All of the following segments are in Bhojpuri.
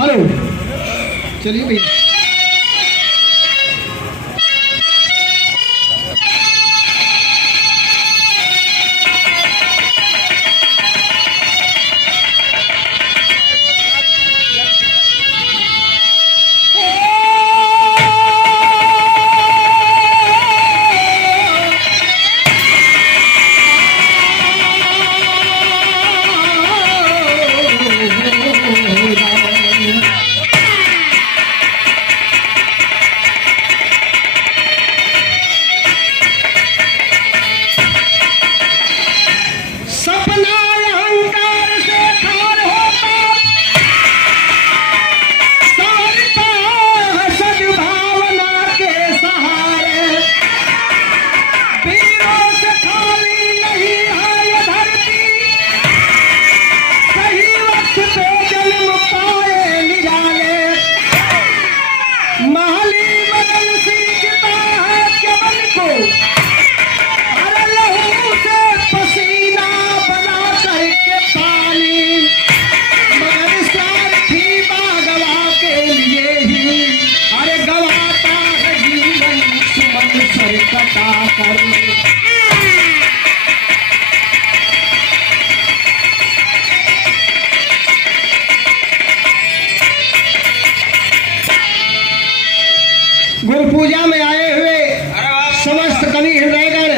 हेलो, चलिए भैया। गुरु पूजा में आए हुए समस्त कवि हृदयगण,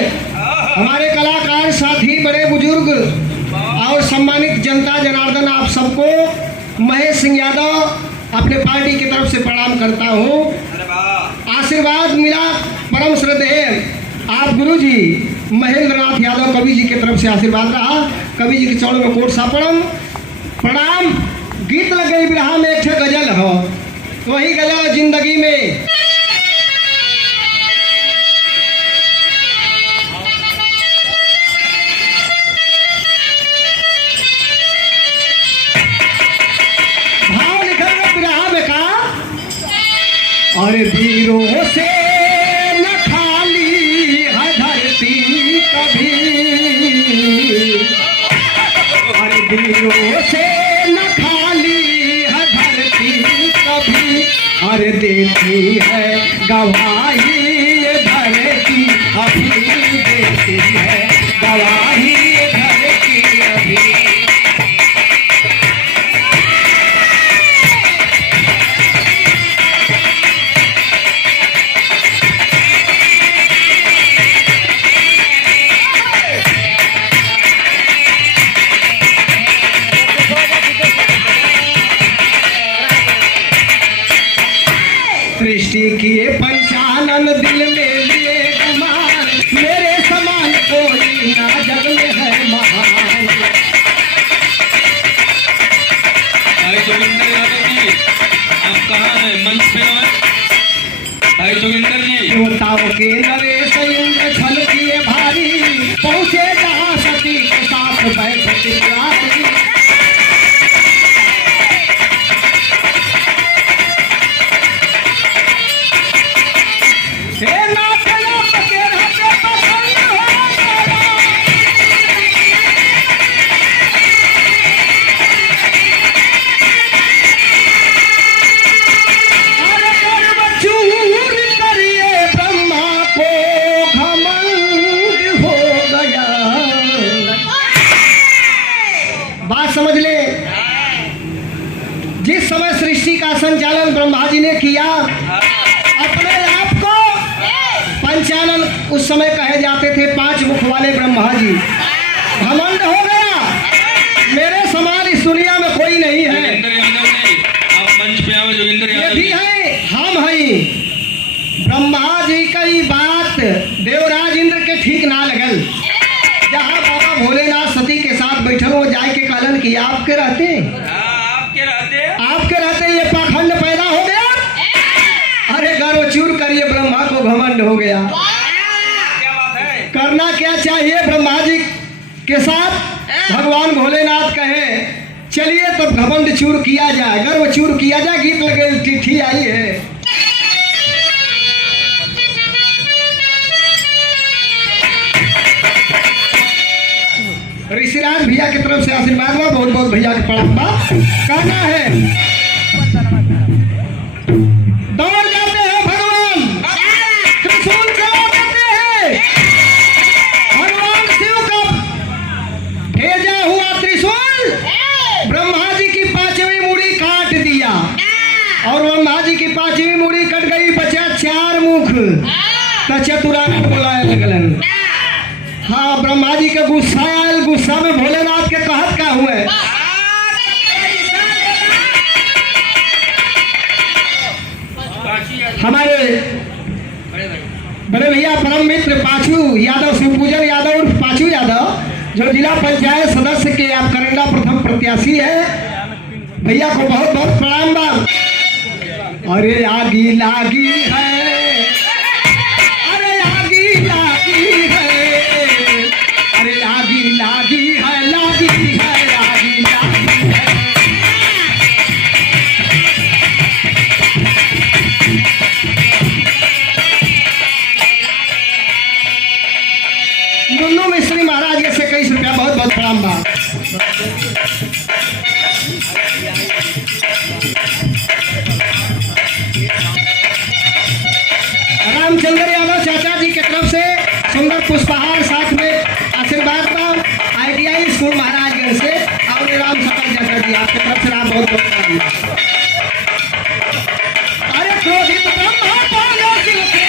हमारे कलाकार साथी, बड़े बुजुर्ग और सम्मानित जनता जनार्दन, आप सबको महेश सिंह यादव अपने पार्टी की तरफ से प्रणाम करता हूँ। आशीर्वाद मिला परम श्रद्धेय आप गुरु जी महेंद्र नाथ यादव कवि जी की तरफ से आशीर्वाद रहा। कवि जी के चौड़ में कोट सापड़म प्रणाम। गीत लग गई बिरहा में एक गजल हो, वही गजल जिंदगी में और वीरों से न खाली है धरती कभी, और वीरों से न खाली है धरती कभी, और देती है गवाही ये धरती अभी, देती है गवाही ये धरती अभी। सृष्टि किए पंचानन दिल में लिए गुमान, मेरे समान कोई ना जग में है महान। भाई जोगिंदर यादव जी, आप कहाँ हैं? मंच पे हैं भाई जोगिंदर जी। देवताओं के नरेश इंद्र छल किए भारी, पहुँचे जहाँ सती के साथ बैठे प्यारी। समझ ले, जिस समय सृष्टि का संचालन ब्रह्मा जी ने किया, अपने आप को पंचानन उस समय कहे जाते थे, 5 मुख वाले ब्रह्मा जी। घमंड हो गया, मेरे समान इस दुनिया में कोई नहीं है। आप मंच पे आओ जोगिंदर ये यादव भी जी। है, हम हैं। ब्रह्मा जी की बात देवराज इंद्र के ठीक ना लगल। जहाँ बाबा भोलेनाथ सती के साथ बैठल हो जाए के कहलन कि आपके रहते ये पाखंड पैदा हो गया। अरे गर्व चूर करिए, ब्रह्मा को घमंड हो गया। क्या बात है? करना क्या चाहिए? ब्रह्मा जी के साथ भगवान भोलेनाथ कहे चलिए तब घमंड चूर किया जाए, गर्व चूर किया जाए। गीत लगे, चिट्ठी आई है। ऋषिराज भैया की तरफ से आशीर्वाद बा, बहुत बहुत भैया के प्रणाम बा। कहना है काट दिया और ब्रह्मा जी की पांचवी मूड़ी कट गई, बचा 4 मुख। तो चतुरानन बुलाए लगलन। हाँ, ब्रह्मा जी के गुस्सा आयल, गुस्सा में भोलेनाथ के कहत का हुए। हमारे बड़े भैया परम मित्र पांचू यादव, शिवपूजन यादव उर्फ पांचू यादव, जो जिला पंचायत सदस्य के आप करंडा प्रथम प्रत्याशी है, भैया को बहुत बहुत प्रणाम बा। अरे आगी लागी है, अरे आगी लागी है, अरे आगी लागी है, लागी है, आगी लागी है। मुन्नू मिश्री महाराज के से 21 रुपया बहुत बहुत प्रणाम बा। रामचंद्र यादव चाचा जी की तरफ से सुंदर पुष्पहार, साथ में आशीर्वाद बा। ITI स्कूल महाराजगंज से और राम सकल चाचा जी आपकी तरफ से बहुत बहुत प्रणाम बा। अरे क्रोधित ब्रह्मा बोलो शिव से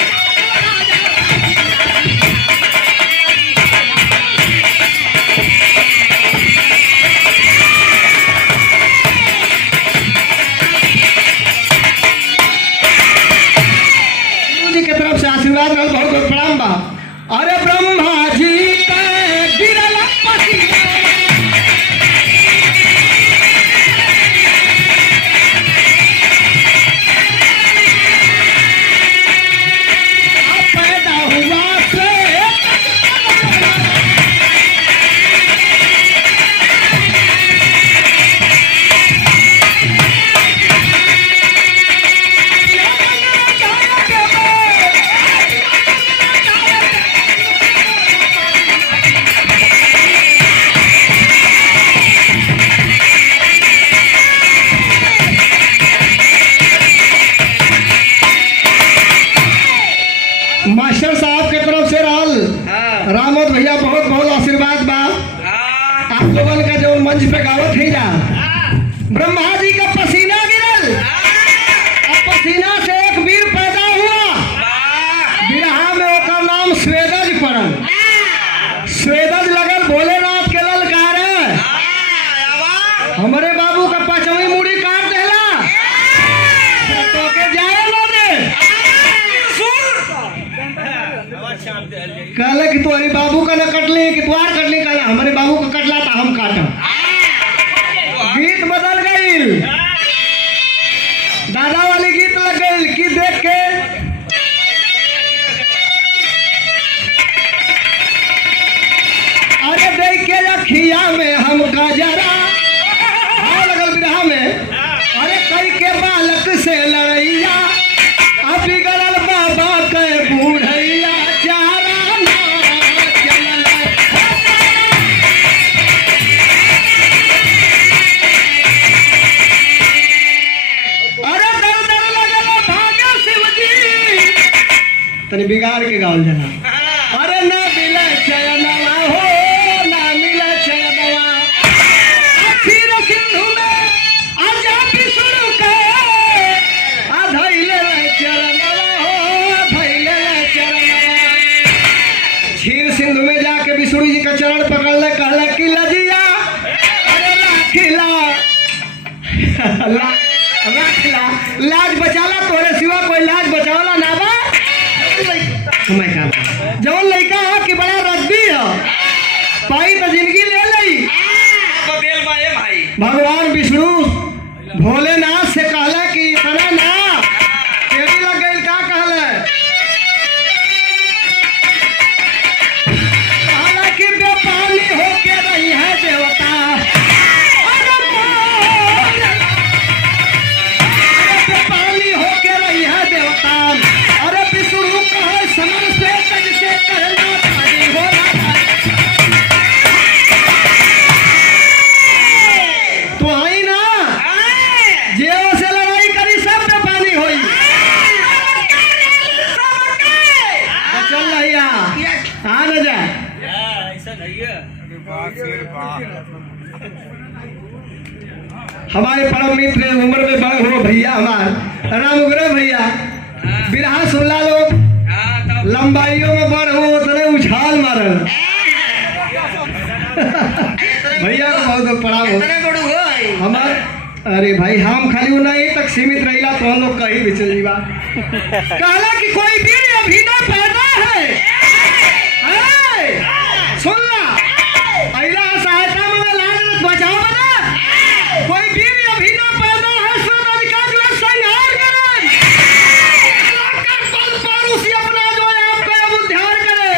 आशीर्वाद बहुत बहुत प्रणाम बा। अरे ब्रह्मा जी के गिरल पसीना, पैदा हुआ से मास्टर साहब के तरफ से रहल रामोद भैया बहुत बहुत आशीर्वाद बा। आप लोगन का जो मंच पे गावत है जा, ब्रह्मा जी का पसीना गिरल, अब पसीना से एक वीर पैदा हुआ। बिरहा में ओकर नाम स्वेदज पड़ल। स्वेदज लगल भोलेनाथ के ललकारे, हमारे बाबू का 5वीं मूड़ी काट देला, तो के जाए ना दे। कहले कि तुम्हारी बाबू का न कटली कि तुम्हार कटली, कहला हमारे बाबू का कटला था हम काटम। गीत बदल गई, दादा वाली गीत लग गई कि देख के अरे देख के अखिया में हमका जरा लगल बिरहा में। अरे कई के बालक से लड़ैया, अब बिगड़ल बाबा के बूढ़ैया, तनी बिगाड़ के गावल जना। अरे ना मिले चयनवा हो, ना मिले चयनवा, फिर सिंधु में आजा बिसुर के धैले चरणवा हो, धैले चरणवा। क्षीर सिंधु में जाके बिसुर जी का चरण पकड़ ले, कहला कि लजिया अरे राखिला राखिला, लाज बचाला, तोरे सिवा कोई लाज बचावला ना बा। जवन लड़का है कि बड़ा रद्दी है, पाई तो जिंदगी ले ली। भगवान विष्णु भोलेनाथ से कहला कि इतना ना तेरी लग गई, का कहला कि बेपानी होके रही है देवता, बेपानी होके रही है देवता। अरे विष्णु कहे समर से करना पानी हो रहा तो आई ना, जेओ से लड़ाई करी सब पे पानी होई। चल भैया आ न जा, ऐसा नहीं है। हमारे परम मित्र उम्र में भैया हमार रामगुरु भैया बिरहा सुनला लोग लंबाइयों में बढ़ हो उतने उछाल मारल भैया को बहुत प्रणाम हो हमार। अरे भाई हम खाली नहीं तक सीमित रहिला तो हम लोग कहीं भी चल जीवा कहला कि कोई वीर अभिनव पैदा है सुन ला अइला सहायता में लाज बचाओ बना कोई वीर अभिनव पैदा है सब अधिकार जो संहार करे बल पर उसी अपना जो है आपका उद्धार करे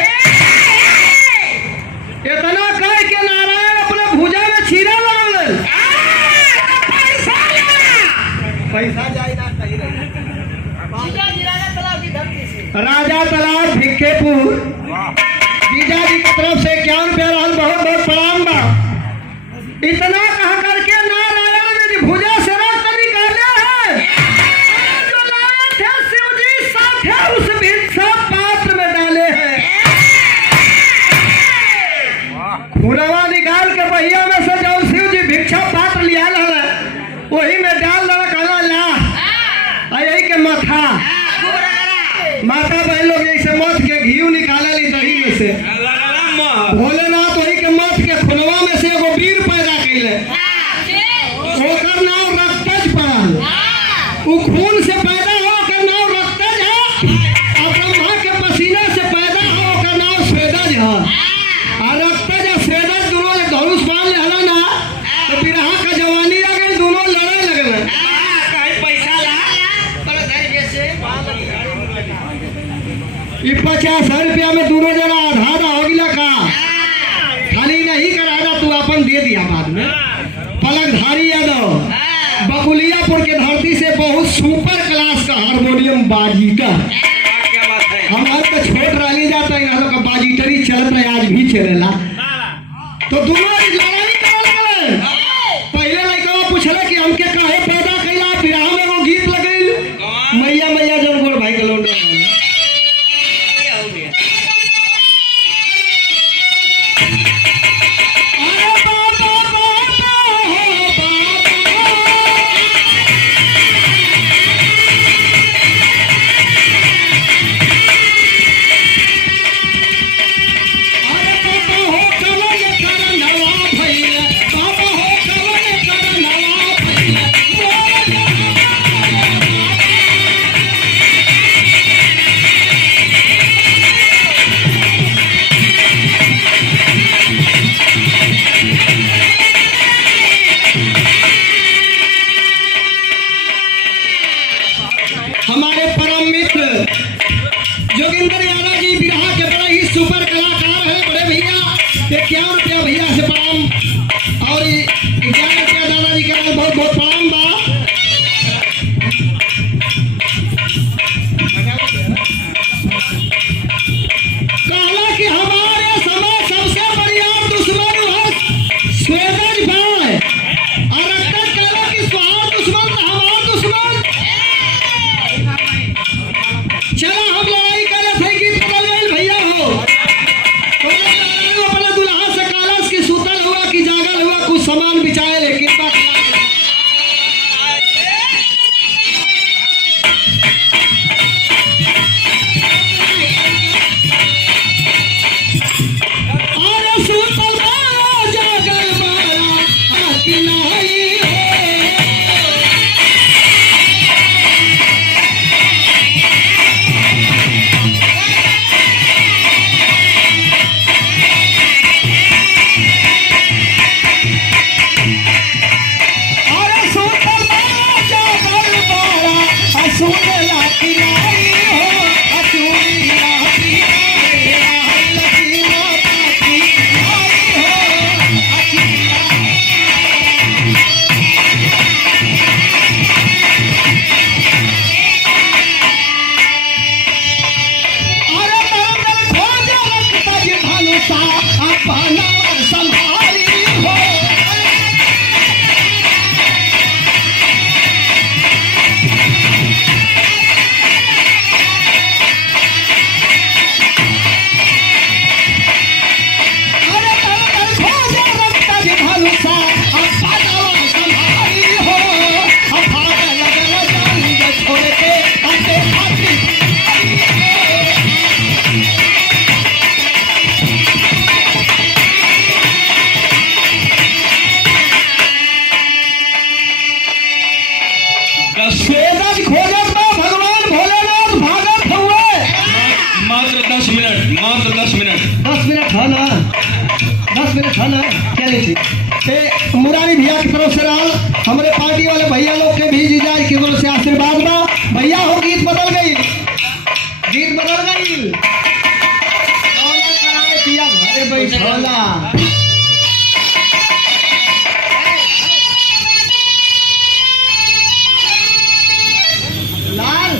इतना कह के नारायण अपने भुजा में छीरा लागल पैसा जाए ना कहीं राजा तालाब भिक्खेपुर जीजा जी की तरफ से 51 रुपया रहल बहुत बहुत प्रणाम बा। इतना कह करके नारायण ने भुजा से रक्त निकाले हैं जो लाए थे शिव जी साथे उस भिक्षा पात्र में डाले हैं खुरवा निकाल के बहिया में से जो शिव जी भिक्षा पात्र लिया वही में डाल दवा कहला ला यही के माथा माता बहन लोग जैसे मथ के घी निकाला ली दही में से भोलेनाथ वही के मथ के खुलवा में से एगो वीर पैदा कैले ओकर नाम रक्तज पड़ल उ खून से पैदा हो ओकर नाम रक्तज है और ब्रह्मा के पसीना से पैदा हो ओकर नाम स्वेदज है और रक्तज और स्वेदज दोनों ले धनुष बाण ले हला ना तो बिरहा का जवानी आ गई दोनों लड़े लगल पैसा ला ये 50 रुपया में दोनों जना आधा आधा हो गिला का खाली नहीं कराना तू अपन दे दिया बाद में पलकधारी यादव बकुलियापुर के धरती से बहुत सुपर क्लास का हारमोनियम बाजीकर हमारे तो छोट रही जाता है यहाँ का बाजीटरी चलत रहे आज भी चलेला तो दोनों लड़ाई करे लगल पहले लड़का पूछले कि हमके काहे पैदा कैला बिरहा में वो गीत लगल मैया मैया जन गोर भाई के लोंडे हमारे परम मित्र जोगिंदर यादव जी बिरहा के बड़े ही सुपर कलाकार हैं बड़े भैया 51 रुपया भैया से प्रणाम और 11 रुपया दादाजी का बहुत बहुत प्रणाम बा। कहला कि हमारे समय सबसे बढ़िया दुश्मन है स्वेदज भाई और रक्तज कहला कि स्वार दुश्मन हमारा दुश्मन चला हम लड़ाई करे थे गीत बदल भैया हो तो अपना दुल्हा से कालस की सुतल हुआ कि जागल हुआ कुछ सामान बिछाए लेकिन अरे सुतल जागल बारा कि नहीं स्वेदज खोजत बा भगवान भोलेनाथ भागत हुए। मात्र 10 मिनट, मात्र 10 मिनट। 10 मिनट है ना, 10 मिनट है ना, चलिए ठीक। ते मुरारी भैया की तरफ से रहल, हमारे पार्टी वाले भैया लोग के भी जीजा की तरफ से आशीर्वाद बा। भैया हो गीत बदल गई, गीत बदल गई। पिया घरे बैठला लाल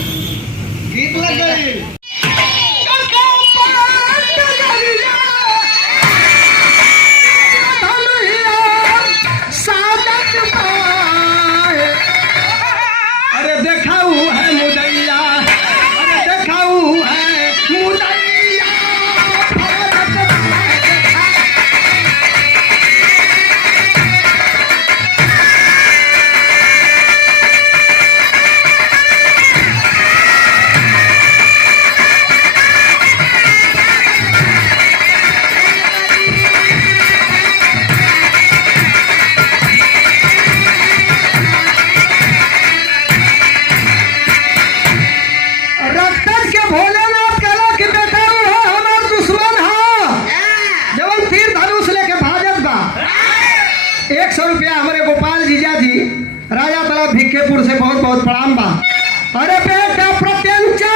गीत लग गई। अरे देखाऊ है मुदैया, अरे देखाऊ है मुदैया। रक्तज के भोलेनाथ कहला कि देखाऊ है हमार दुश्मन है, जवन तीर धनुष लेके भाजत बा। 100 रुपया हमारे गोपाल जीजा जी राजा तालाब भिक्केपुर से बहुत बहुत प्रणाम बा। अरे बेटा प्रत्यंचा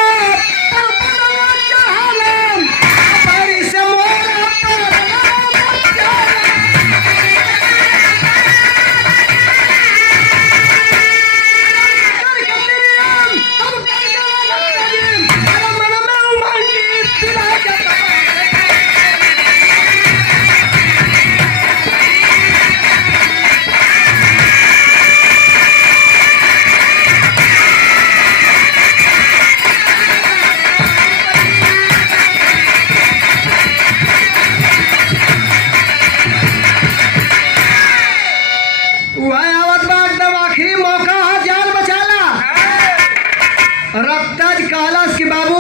रक्तज कहलस कि बाबू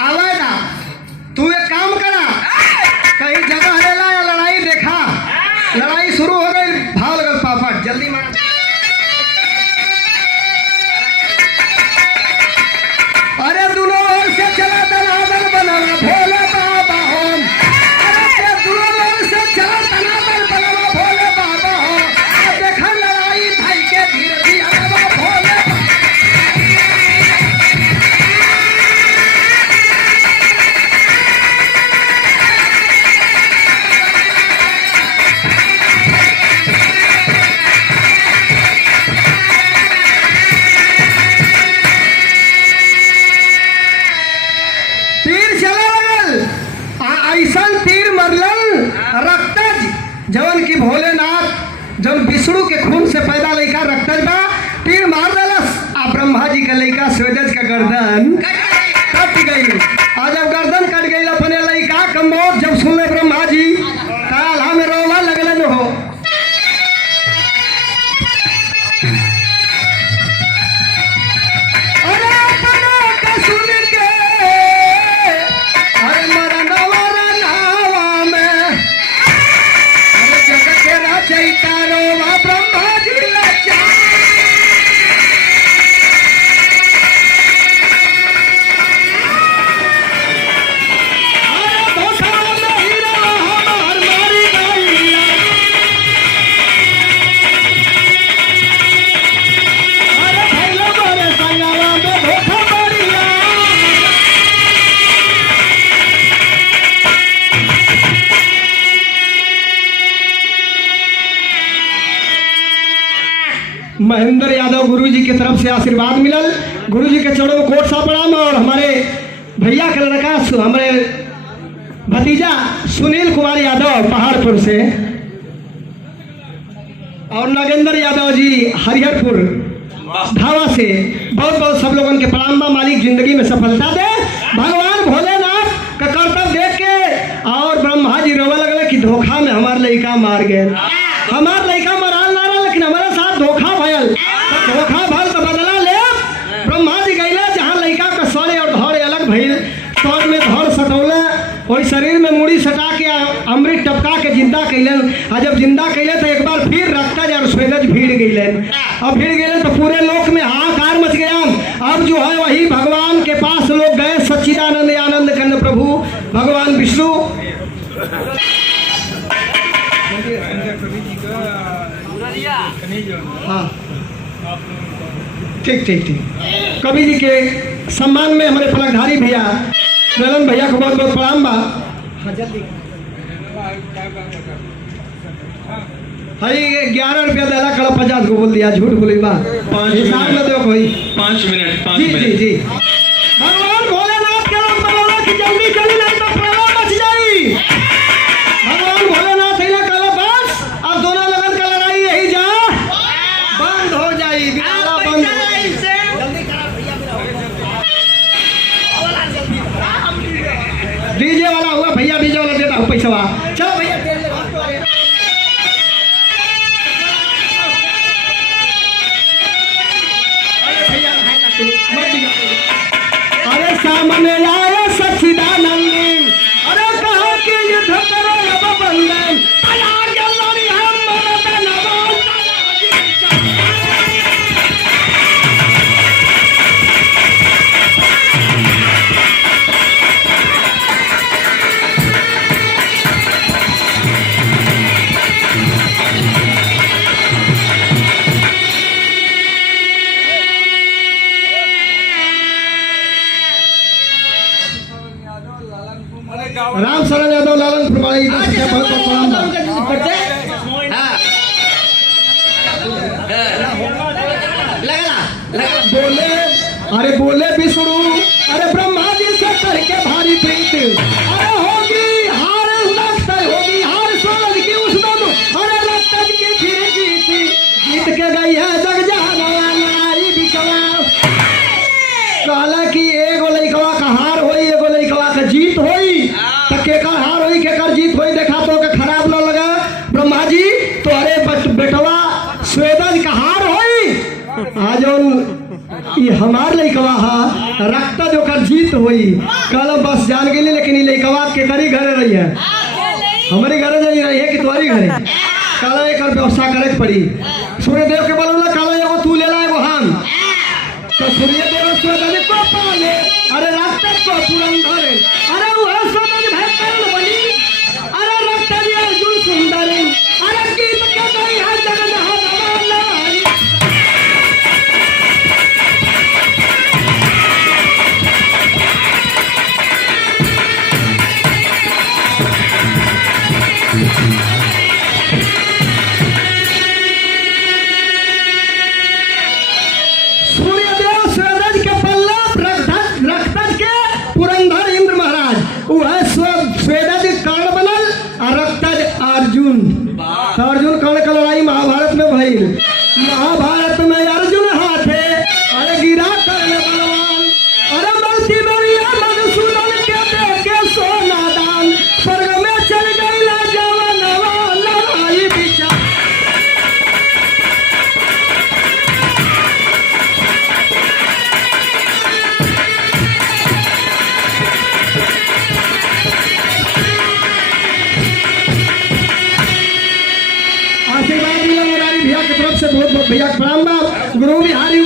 आवे ना, तू एक काम करा, कहीं जगह लेला या लड़ाई देखा। लड़ाई शुरू हो गई, भाव लगल पापा जल्दी मार। अरे दोनों ओर से चला दनादन बनाना भोले बाबा हो। अरे दोनों ओर से चला दनादन बनाना भोले बाबा हो। देखा लड़ाई भाई के धीरे धीरे भोले ऐसा तीर मरलन रक्तज जवन की भोलेनाथ जवन विष्णु के खून से पैदा लड़का रक्तज बा, तीर मार दलस। आ ब्रह्मा जी का लड़का स्वेदज का गर्दन कट गई। और जब गर्दन कट गई अपने लड़का का मौत जब सुनले ब्रह्मा जी काला में रोवा लगलन हो। अरे अपना का सुन के चैतारो ब्रह्मा जी लज्जा। महेंद्र यादव गुरु जी की तरफ से आशीर्वाद मिलल। गुरु जी के चरणों में कोट सा प्रणाम। और हमारे भैया के लड़का हमारे भतीजा सुनील कुमार यादव पहाड़पुर से, और नागेंद्र यादव जी हरिहरपुर धावा से बहुत बहुत सब लोगों के प्रणाम बा। मालिक जिंदगी में सफलता दे। भगवान भोलेनाथ का कर्तव्य देख के और ब्रह्मा जी रोवे लगल कि धोखा में हमार लड़का मार गए। हमार लड़का मराल ना रहा, लेकिन हमारे साथ धोखा भयल। धोखा भल तो बदला ले। ब्रह्मा जी गईले जहाँ लड़का का सर और धड़ अलग भइल, सर में धड़ सटौले, वही शरीर में मुड़ी सटा के अमृत टपका के जिंदा कैलन। आ जब जिंदा कैले तो एक बार फिर रक्तज और स्वेदज भीड़ गईलन। अब फिर गए तो पूरे लोक में हाहाकार मच गया। अब जो है वही भगवान के पास लोग गए, सच्चिदानंद आनंद कंद प्रभु भगवान विष्णु। हाँ ठीक ठीक ठीक। कवि जी के सम्मान में हमारे फलकधारी भैया ललन भैया को बहुत बहुत प्रणाम बा। हाँ जल्दी हरी 11 रुपया देला कड़ा 50 को बोल दिया, झूठ बोली बा। 5 हिसाब में दो कोई 5 मिनट 5 जी जी मिनट। जी। भगवान भोलेनाथ के लोग तो बोला कि जल्दी चली नहीं तो प्रलय मच जाई। भगवान भोलेनाथ ही ना कल बस अब दोनों लगन का लड़ाई यही जा बंद हो जाई, बिगाड़ा बंद हो जाई। डीजे वाला हुआ भैया, डीजे वाला देता हूँ पैसा। चलो भैया तेल ले भाग तो आ गया। अरे भैया है का तू मत दिया। अरे सामने आया सच्चिदानंद, अरे कहा कि युद्ध करो अब बंधन, आया के लड़ी हम मरत नवाज। राम शरण यादव लालन प्रमाणी इधर से बहुत बहुत प्रणाम बोले। अरे बोले विष्णु, अरे ब्रह्मा जी से करके भारी प्रीत, अरे होगी हार लगता होगी हार सूरज की उस दम, अरे रक्त की फिर जीत के गई है जग जहान नारी बिकवा। कहला कि एगो लइकवा का हार होई, एगो लइकवा का जीत होई, तो केकर हार होई केकर जीत होई देखा तो के खराब न लगा। ब्रह्मा जी तो अरे बेटवा स्वेदज का हार होई, आज ये हमार लइकवा हा रक्त जो कर जीत होई। कल बस जान गेली, लेकिन ये लइकवा के करी घरे रही है, हमारे घरे नहीं रही है कि तुम्हारी घरे। कल एक व्यवस्था करे के पड़ी। सूर्यदेव के बोला कल एगो तू ले ला एगो हम, तो सूर्यदेव स्वेदज को पाले, अरे रक्त को पुरंदर, अरे वह स्वेदज भयंकर बनी, अरे रक्त अर्जुन सुंदर, अरे गीत के गई है जग जहान नारी। सूर्यदेव स्वेदज के पल्ला रक्तज के पुरंदर इंद्र महाराज, वह स्वेदज कर्ण बनल और रक्तज अर्जुन। तो अर्जुन कर्ण का लड़ाई महाभारत में भइल। महाभारत में अर्जुन हाथे अरे गिरा कर्ण बलवान, अरे बलती बलिया मधुसूदन के दे के सोना दान, स्वर्ग में चल गई ला जवन लड़ाई बिचा। आशीर्वाद मिला मुरारी भैया की तरफ से बहुत बहुत भैया प्रणाम। गुरु बिहारी